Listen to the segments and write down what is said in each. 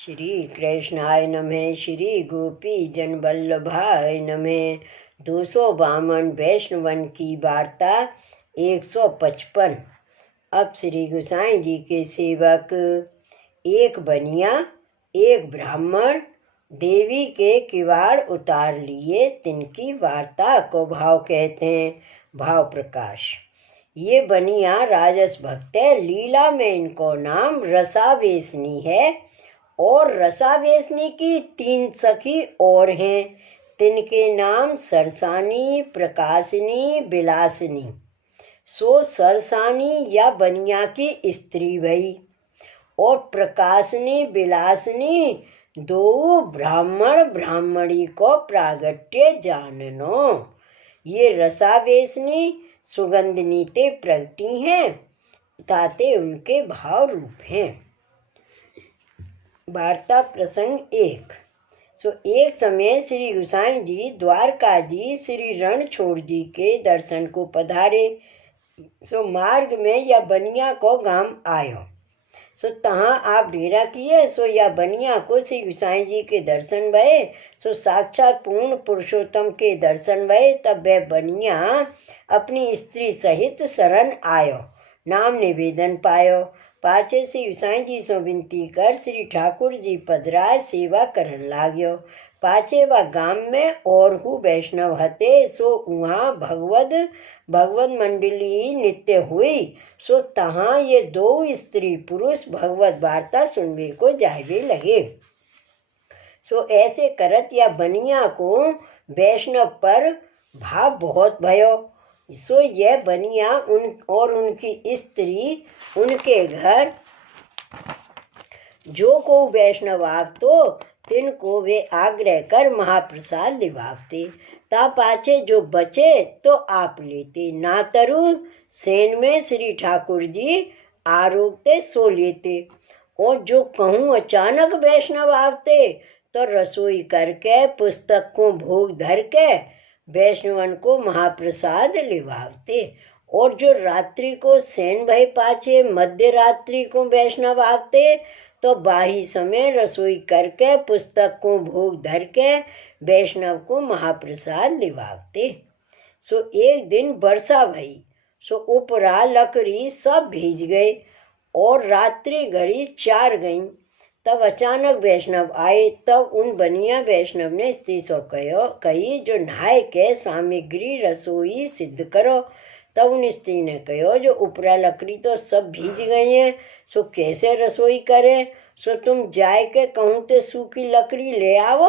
श्री कृष्णाय नमः। श्री गोपी जन वल्लभाय नमः। 252 वैष्णवन की वार्ता 155। अब श्री गोसाई जी के सेवक एक बनिया एक ब्राह्मण देवी के किवाड़ उतार लिए, तिनकी वार्ता को भाव कहते हैं। भाव प्रकाश। ये बनिया राजस भक्त है, लीला में इनको नाम रसावेशनी है और रसावेशनी की 3 सखी और हैं। तिनके नाम सरसानी, प्रकाशिनी, बिलासिनी। सो सरसानी या बनिया की स्त्री भई और प्रकाशिनी बिलासिनी 2 ब्राह्मण ब्राह्मणी को प्रागट्य जाननो। ये रसावेशनी सुगंधनी ते प्रगटी हैं, ताते उनके भाव रूप हैं। वार्ता प्रसंग 1। एक समय श्री गोसाई जी द्वारका जी श्री रणछोड़ जी के दर्शन को पधारे। मार्ग में या बनिया को गांव आयो। तहाँ आप डेरा किए। या बनिया को श्री गोसाई जी के दर्शन भये। साक्षात पूर्ण पुरुषोत्तम के दर्शन भये। तब वह बनिया अपनी स्त्री सहित शरण आयो, नाम निवेदन पायो। पाछे श्री गोसाई जी सो विनती कर श्री ठाकुर जी पधराय सेवा करन लाग्यो। पाछे वह गांव में और हु वैष्णव हते। वहाँ भगवत मंडली नित्य हुई। तहाँ ये 2 स्त्री पुरुष भगवत वार्ता सुनने को जावे लगे। ऐसे करत या बनिया को वैष्णव पर भाव बहुत भयो। यह बनिया और उनकी स्त्री उनके घर जो को वैष्णव आवतो तिनको वे आग्रह कर महाप्रसाद लिवावते। ता पाछे जो बचे तो आप लेते, ना तरु सेन में श्री ठाकुर जी आरोगते सो लेते। और जो कहूँ अचानक वैष्णव आवते तो रसोई करके पुस्तक को भोग धर के वैष्णवन को महाप्रसाद लिवावते। और जो रात्रि को सेन भय पाछे मध्य रात्रि को वैष्णव आवते तो बाही समय रसोई करके पुस्तक को भोग धर के वैष्णव को महाप्रसाद लिवावते। एक दिन वर्षा भई। ऊपरा लकड़ी सब भीज गए और रात्रि घड़ी 4 गई। तब अचानक वैष्णव आए। तब उन बनिया वैष्णव ने स्त्री सो कही जो नहाय के सामग्री रसोई सिद्ध करो। तब उन स्त्री ने कहो जो ऊपरा लकड़ी तो सब भीज गई है, कैसे रसोई करे। तुम जाए के कहूँ ते सूखी लकड़ी ले आओ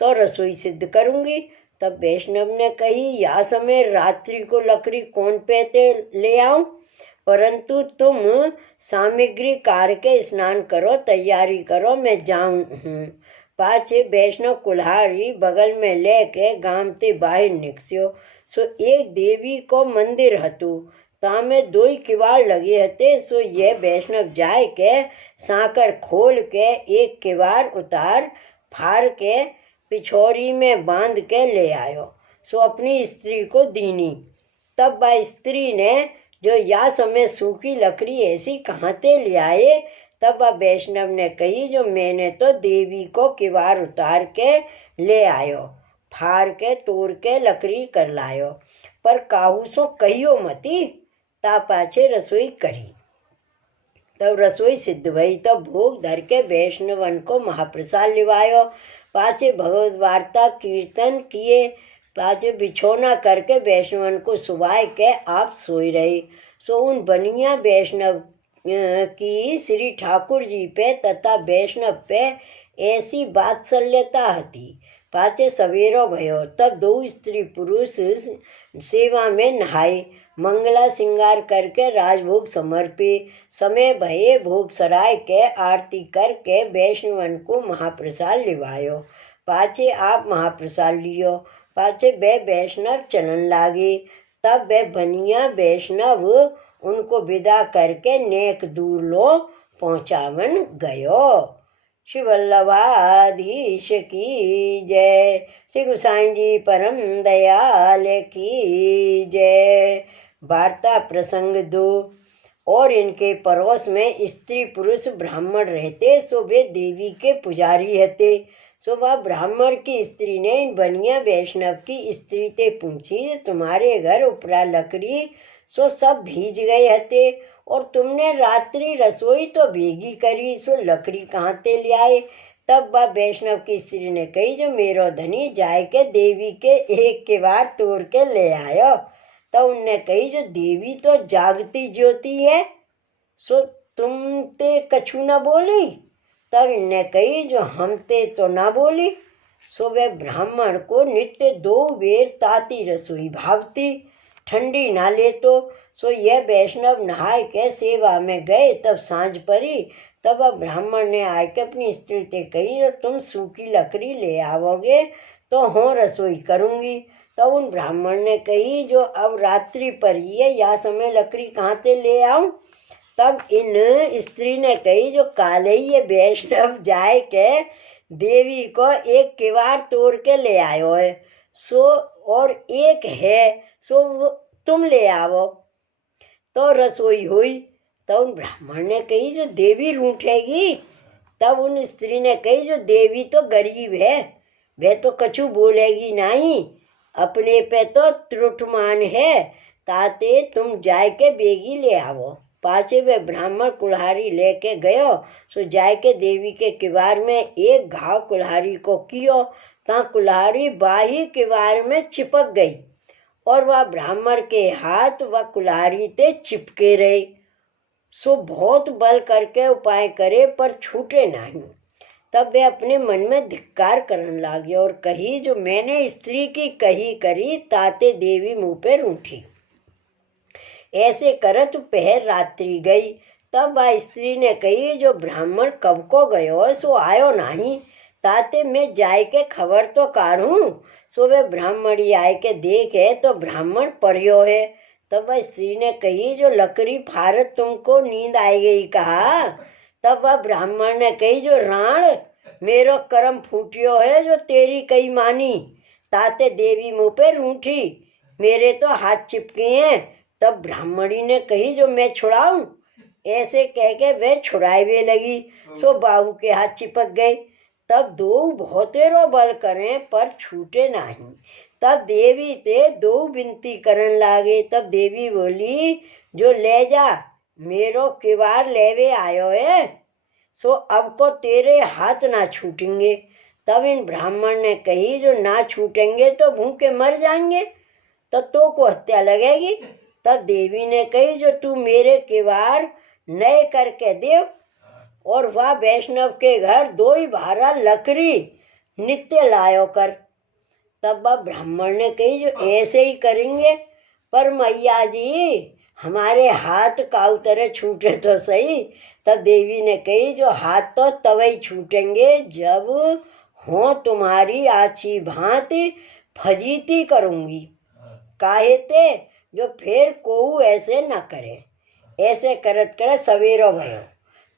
तो रसोई सिद्ध करूँगी। तब वैष्णव ने कही या समय रात्रि को लकड़ी कौन पेते ले आऊं, परंतु तुम सामग्री कार के स्नान करो, तैयारी करो, मैं जाऊं हूँ। पाछे वैष्णव कुल्हाड़ी बगल में लेके गांव ते बाहर निकस्यो। एक देवी को मंदिर हतु, तामे 2 किवाड़ लगे हते। यह वैष्णव जाए के साकर खोल के एक किवाड़ उतार फाड़ के पिछोरी में बांध के ले आयो। अपनी स्त्री को दीनी। तब वह स्त्री ने जो या समय सूखी लकड़ी ऐसी कहाँ ते ले आए। तब वह वैष्णव ने कही जो मैंने तो देवी को किवाड़ उतार के ले आयो, फाड़ के तोड़ के लकड़ी कर लायो, पर काहू सो कहियो मती। ता पाछे रसोई करी। तब रसोई सिद्ध भई। तब भोग धर के वैष्णवन को महाप्रसाद लिवायो। पाछे भगवत वार्ता कीर्तन किए। पाछे बिछोना करके वैष्णवन को सुवाए के आप सोई रहे। उन बनिया वैष्णव की श्री ठाकुर जी पे तथा वैष्णव पे ऐसी वात्सल्यता हती। पाछे सवेरो भयो। तब 2 स्त्री पुरुष सेवा में नहाए, मंगला श्रृंगार करके राजभोग समर्पे। समय भये भोग सराय के आरती करके वैष्णवन को महाप्रसाद लिवायो। पाछे आप महाप्रसाद लियो। पाछे वे वैष्णव चलन लागे। तब वे बनिया वैष्णव उनको विदा करके नेक दूर लो पहुँचावन गयो। श्री वल्लभाधीश की जय। श्री गोसाई जी परम दयाल की जय। वार्ता प्रसंग 2। और इनके पड़ोस में स्त्री पुरुष ब्राह्मण रहते, सो वे देवी के पुजारी रहते। सो वह ब्राह्मण की स्त्री ने इन बनिया वैष्णव की स्त्री ते पूछी, तुम्हारे घर उपरा लकड़ी सो सब भीज गए हते, और तुमने रात्रि रसोई तो भेगी करी, सो लकड़ी कहाँ ते ले आए। तब वह वैष्णव की स्त्री ने कही, जो मेरो धनी जाए के देवी के एक किवाड़ तोड़ के ले आयो। तब उनने कही, जो देवी तो जागती ज्योति है, सो तुम ते कछु न बोली। तब इनने कही, जो हम ते तो न बोली। सो वे ब्राह्मण को नित्य 2 बेर ताती रसोई भावती, ठंडी ना ले तो। सो यह वैष्णव नहाय के सेवा में गए। तब सांझ पड़ी। तब वह ब्राह्मण ने आके अपनी स्त्री से कही, तुम सूखी लकड़ी ले आओगे तो हो रसोई करूँगी। तब उन ब्राह्मण ने कही, जो अब रात्रि पड़ी है, या समय लकड़ी कहाँ से ले आऊं। तब इन स्त्री ने कही, जो काले ये वैष्णव जाए के देवी को एक किवाड़ तोड़ के ले आयो है, सो और एक है, सो तुम ले आओ तो रसोई हुई। तो उन ब्राह्मण ने कही, जो देवी रूठेगी। तब उन स्त्री ने कही, जो देवी तो गरीब है, वह तो कछु बोलेगी नहीं, अपने पे तो त्रुटमान है, ताते तुम जाए के बेगी ले आओ। पाछे वे ब्राह्मण कुल्हाड़ी लेके गयो। सो जाए के देवी के किवाड़ में एक घाव कुल्हाड़ी को कियो, ता कुल्हाड़ी बाही किवाड़ में चिपक गई, और वह ब्राह्मण के हाथ वह कुल्हाड़ी ते चिपके रहे। सो बहुत बल करके उपाय करे, पर छूटे नहीं। तब वे अपने मन में धिक्कार करने लगे और कही, जो मैंने स्त्री की कही करी, ताते देवी मुँह पे रूठी। ऐसे करत पहर रात्रि गई। तब वह स्त्री ने कही, जो ब्राह्मण कब को गयो, सो आयो नहीं, ताते मैं जाए के खबर तो काढ़ूं। सो वे ब्राह्मणी आए के देखे तो ब्राह्मण पड़ियो है। तब वह स्त्री ने कही, जो लकड़ी फारत तुमको नींद आई गई कहा। तब वह ब्राह्मण ने कही, जो राण मेरो कर्म फूटियो है, जो तेरी कही मानी, ताते देवी मुँह पे रूठी, मेरे तो हाथ चिपके हैं। तब ब्राह्मणी ने कही, जो मैं छुड़ाऊं। ऐसे कह के वे छुड़ावे लगी। सो बाहू के हाथ चिपक गए। तब 2 बहुतेरो बल करें, पर छूटे नहीं। तब देवी ते 2 विनती करन लागे। तब देवी बोली, जो ले जा, मेरो किवाड़ लेवे आयो है, सो अब को तेरे हाथ ना छूटेंगे। तब इन ब्राह्मण ने कही, जो ना छूटेंगे तो भूखे मर जाएंगे, तो को हत्या लगेगी। तब देवी ने कही, जो तू मेरे किवाड़ नए करके दे, और वह वैष्णव के घर 2 ही भारा लकड़ी नित्य लायो कर। तब वह ब्राह्मण ने कही, जो ऐसे ही करेंगे, पर मैया जी हमारे हाथ काउ तरह छूटे तो सही। तब देवी ने कही, जो हाथ तो तभी छूटेंगे, जब हो तुम्हारी आछी भांति फजीती करूँगी, काहे ते जो फिर कोऊ ऐसे न करे। ऐसे करत करत सवेरो भयो।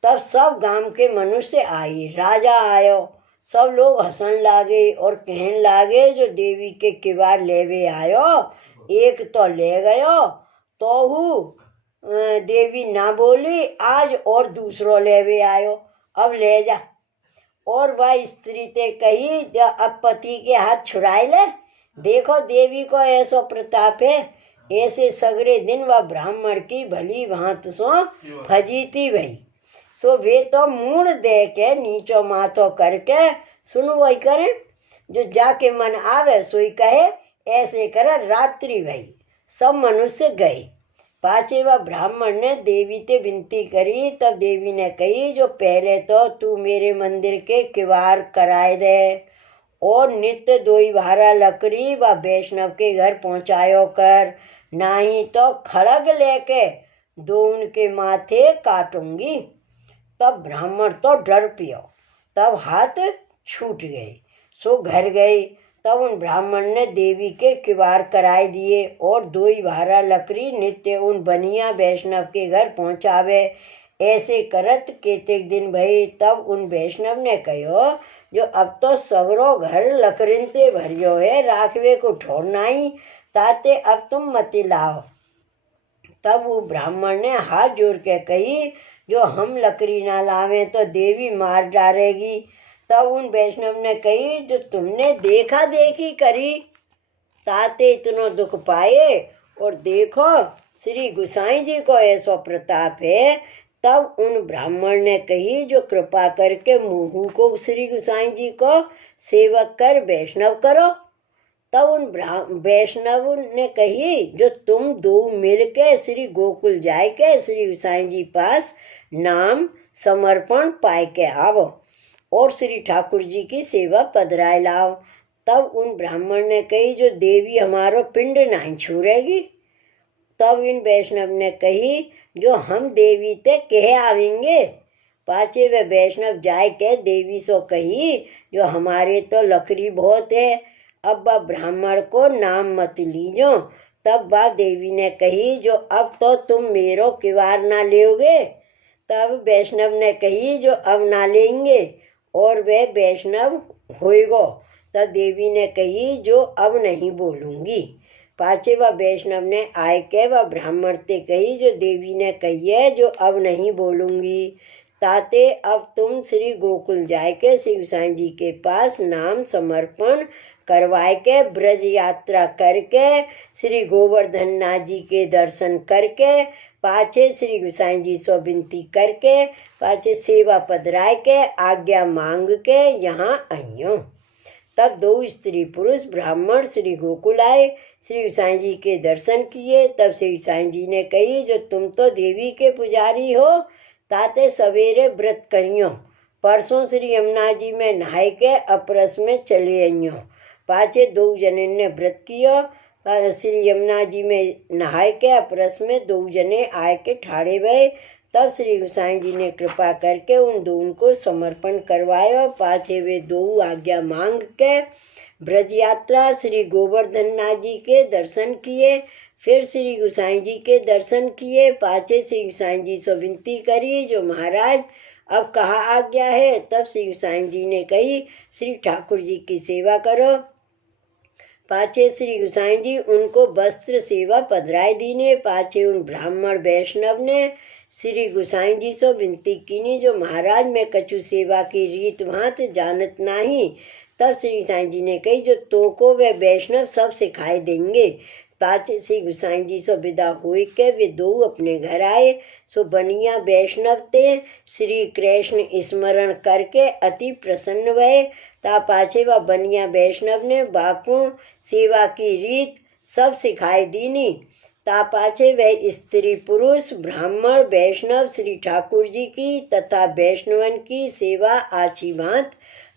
तब सब गांव के मनुष्य आई, राजा आयो। सब लोग हंसन लागे और कहन लागे, जो देवी के किवाड़ लेवे आयो, एक तो ले गयो, तो देवी ना बोली, आज और दूसरो लेवे आयो, अब ले जा। और वह स्त्री ते कही, जो अब पति के हाथ छुड़ाए ले, देखो देवी को ऐसो प्रताप है। ऐसे सगरे दिन वह ब्राह्मण की भली भांत सो फजीती भई। सो वे तो मूड़ दे के नीचो माथो करके सुनवो ही करे, जो जाके मन आवे सोई कहे। ऐसे कर रात्रि भई। सब मनुष्य गए। पाछे वह ब्राह्मण ने देवी ते विनती करी। तब देवी ने कही, जो पहले तो तू मेरे मंदिर के किवाड़ कराए दे, और नित्य 2 ही भारा लकड़ी व वैष्णव के घर पहुँचायो कर, नहीं तो खड़ग लेके 2 उनके माथे काटूंगी। तब ब्राह्मण तो डर पियो। तब हाथ छूट गए। सो घर गए। तब उन ब्राह्मण ने देवी के किवाड़ कराए दिए, और 2 ही भारा लकड़ी नित्य उन बनिया वैष्णव के घर पहुँचावे। ऐसे करत केतेक दिन भई। तब उन वैष्णव ने कहो, जो अब तो सगरो घर लकड़िन ते भरियो है, राखवे को ठोर नहीं, ताते अब तुम मत लाओ। तब वो ब्राह्मण ने हाथ जोड़ के कही, जो हम लकड़ी ना लावें तो देवी मार डालेगी। तब उन वैष्णव ने कही, जो तुमने देखा देखी करी ताते इतनो दुख पाए, और देखो श्री गुसाई जी को ऐसा प्रताप है। तब उन ब्राह्मण ने कही, जो कृपा करके मुहू को श्री गुसाई जी को सेवक कर वैष्णव करो। तब उन वैष्णव ने कही, जो तुम दो मिलके श्री गोकुल जाए के श्री गुसाई जी पास नाम समर्पण पाए के आओ और श्री ठाकुर जी की सेवा पधराए लाओ। तब उन ब्राह्मण ने कही, जो देवी हमारो पिंड नहीं छूरेगी। तब इन वैष्णव ने कही, जो हम देवी ते कह आवेंगे। पाचे वे वैष्णव जाए के देवी सो कही, जो हमारे तो लकड़ी बहुत है, अब वह ब्राह्मण को नाम मत लीजो। तब वह देवी ने कही, जो अब तो तुम मेरो किवार ना लोगे। तब वैष्णव ने कही, जो अब ना लेंगे, और वे वैष्णव होएगो। तब देवी ने कही, जो अब नहीं बोलूंगी। पाचे वह वैष्णव ने आय के वह ब्राह्मण ते कही, जो देवी ने कही है, जो अब नहीं बोलूंगी। ताते अब तुम श्री गोकुल जाए के श्री गुसाई जी के पास नाम समर्पण करवाए के ब्रज यात्रा करके श्री गोवर्धन नाथ जी के दर्शन करके पाछे श्री गुसाई जी सो विनती करके पाछे सेवा पधराए के आज्ञा मांग के यहाँ आइयो। तब दो स्त्री पुरुष ब्राह्मण श्री गोकुल आए, श्री गुसाई जी के दर्शन किए। तब श्री गुसाई जी ने कही, जो तुम तो देवी के पुजारी हो, ताते सवेरे व्रत करियो। परसों श्री यमुना जी में नहाए के अपरस में चले आइयो। पाछे दो जने ने व्रत किया, श्री यमुना जी में नहाए के अपरस में दो जने आए के ठाड़े गए। तब श्री गुसाई जी ने कृपा करके उन दोनों को समर्पण करवाया। पाछे वे दो आज्ञा मांग के ब्रज यात्रा श्री गोवर्धन नाथ जी के दर्शन किए। फिर श्री गुसाई जी के दर्शन किए। पाछे श्री गुसाई जी से विनती करी, जो महाराज अब कहाँ आज्ञा है। तब श्री गुसाई जी ने कही, श्री ठाकुर जी की सेवा करो। पाछे श्री गुसाई जी उनको वस्त्र सेवा पधराए दीने। पाछे उन ब्राह्मण वैष्णव ने श्री गुसाई जी से विनती कीनी, जो महाराज मैं कछु सेवा की रीत भांत जानत नहीं। तब श्री गुसाई जी ने कही, जो तो को वे वैष्णव सब सिखाए देंगे। पाछे श्री गुसाई जी से विदा हुई के वे दो अपने घर आए। सो बनिया वैष्णव ते श्री कृष्ण स्मरण करके अति प्रसन्न हुए। ता पाछे वह बनिया वैष्णव ने बापू सेवा की रीत सब सिखाई दीनी। ता पाछे वह स्त्री पुरुष ब्राह्मण वैष्णव श्री ठाकुर जी की तथा वैष्णवन की सेवा आछी बात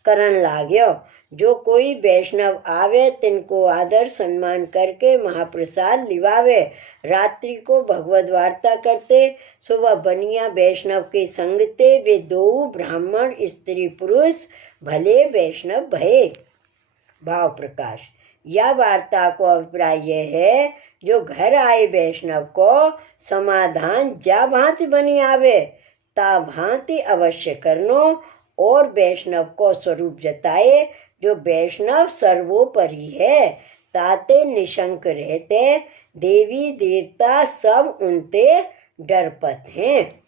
करन लाग्यो। जो कोई वैष्णव आवे तिनको आदर सम्मान करके महाप्रसाद लिवावे। रात्रि को भगवद वार्ता करते। सुबह बनिया वैष्णव के संगते वे दो ब्राह्मण स्त्री पुरुष भले वैष्णव भये। भाव प्रकाश। यह वार्ता को अभिप्राय यह है, जो घर आए वैष्णव को समाधान जा भांति बनी आवे ता भांति अवश्य करनो, और वैष्णव को स्वरूप जताए। जो वैष्णव सर्वोपरि है, ताते निशंक रहते, देवी देवता सब उनते डरपत हैं।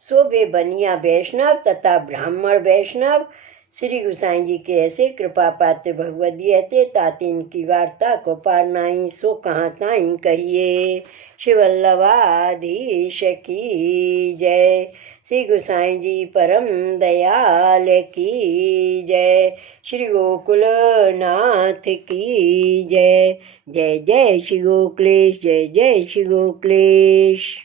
सो वे बनिया वैष्णव तथा ब्राह्मण वैष्णव श्री गुसाई जी के ऐसे कृपा पात्र भगवती हते, ताते इनकी वार्ता को पार नाही। सो कहाँ ताई कहिए। शिवल्लभाधीश की जय। श्री गुसाई जी परम दयाल की जय। श्री गोकुल नाथ की जय। जय जय श्री गोकुलेश, जय जय श्री गोकुलेश।